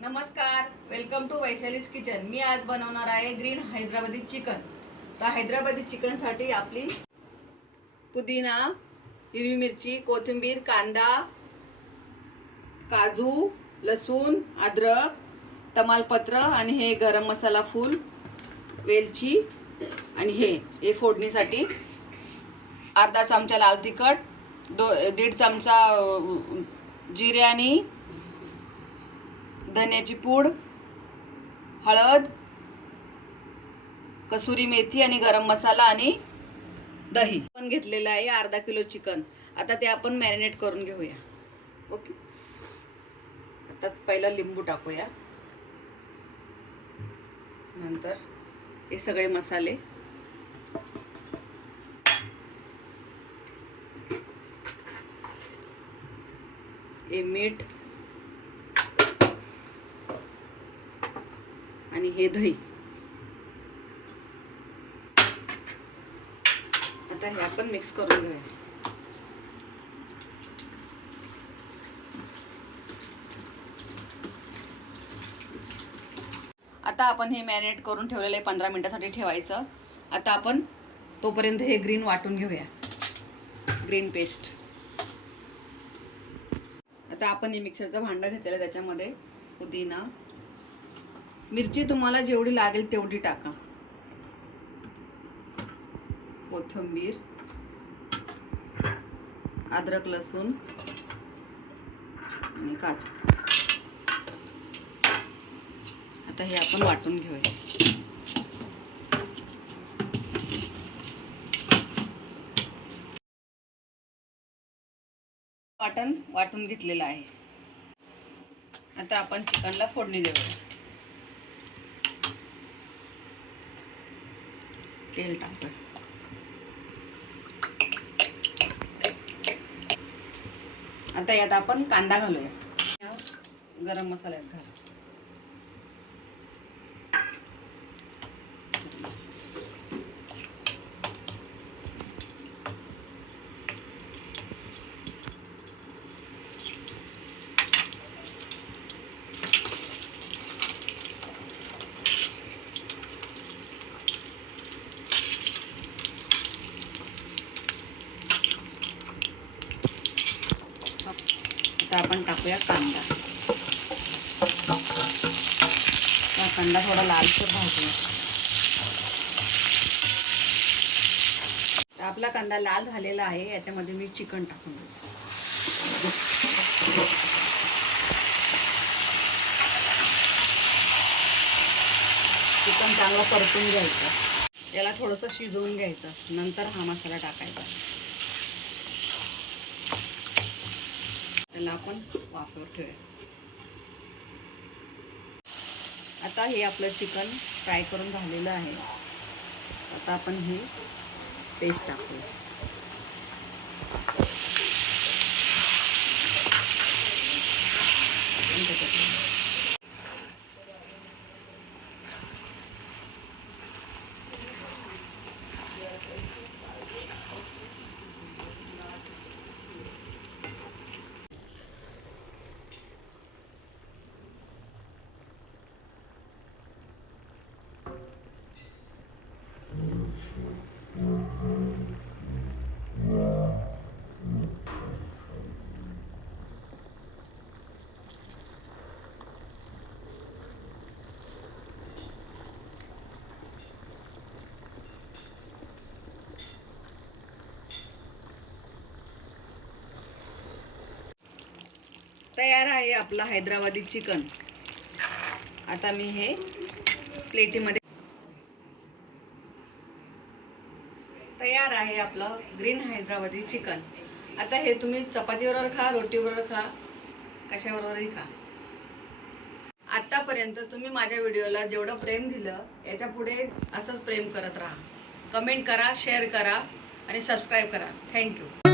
नमस्कार, welcome to Vaishali's kitchen. मी आज बनवणार आहे ग्रीन हैदराबादी चिकन। तर हैदराबादी चिकनसाठी आपली पुदिना, हिरवी मिरची, कोथिंबीर, कांदा, काजू, लसूण, अद्रक, तमालपत्र आणि हे गरम मसाला फूल, वेलची आणि हे फोडणीसाठी अर्धा चमचा लाल तिखट, 1.5 चमचा जिरे आणि धन्याची पूड, हळद, कसुरी मेथी आणि गरम मसाला आणि दही पण घेतलेलं आहे। अर्धा किलो चिकन। आता ते आपण मॅरिनेट करून घेऊया। ओके, आता पहिला लिंबू टाकूया, नंतर हे सगळे मसाले, हे मीठ आणि हे दही। आता हे आपण मिक्स करून घेऊया। आता आपण हे मॅरिनेट करून ठेवलेले 15 मिनिटांसाठी ठेवायचं। आता आपण तोपर्यंत हे ग्रीन वाटून घेऊया, ग्रीन पेस्ट। आता आपण हे मिक्सरचं भांडं घेतलेलं, त्याच्यामध्ये पुदिना, मिरची तुम्हाला जेवढी लागेल तेवढी टाका, कोथिंबीर, अद्रक, लसूण आणि काजू। आता हे आपण वाटून घेऊया। वाटून घेतलेलं आहे। आता आपण चिकनला फोडणी देऊया। तेल टाकूया, आता यात आपण कांदा घालूया, गरम मसाल्यात घालू। आता आपण टाकूया कांदा। कांदा थोडा लालसर भाजूया। आपला कांदा लाल झालेला आहे, याच्यामध्ये मी चिकन टाकून देते। चिकन चांगलं परतून घ्यायचं, याला थोडंसं शिजवून घ्यायचं, नंतर हा मसाला टाकायचा। त्याला आपण वाफेवर ठेवूया। आता हे आपलं चिकन फ्राय करून झालेलं आहे। आता आपण ही पेस्ट टाकूया। तयार आहे आपला हैदराबादी चिकन। आता मी हे प्लेटीमध्ये, तयार आहे आपलं ग्रीन हैदराबादी चिकन। आता हे तुम्ही चपातीबरोबर खा, रोटीबरोबर खा, कशाबरोबरही खा। आतापर्यंत तुम्ही माझ्या व्हिडिओला जेवढं प्रेम दिलं, याच्या पुढे असंच प्रेम करत राहा। कमेंट करा, शेअर करा आणि सबस्क्राईब करा। थँक्यू।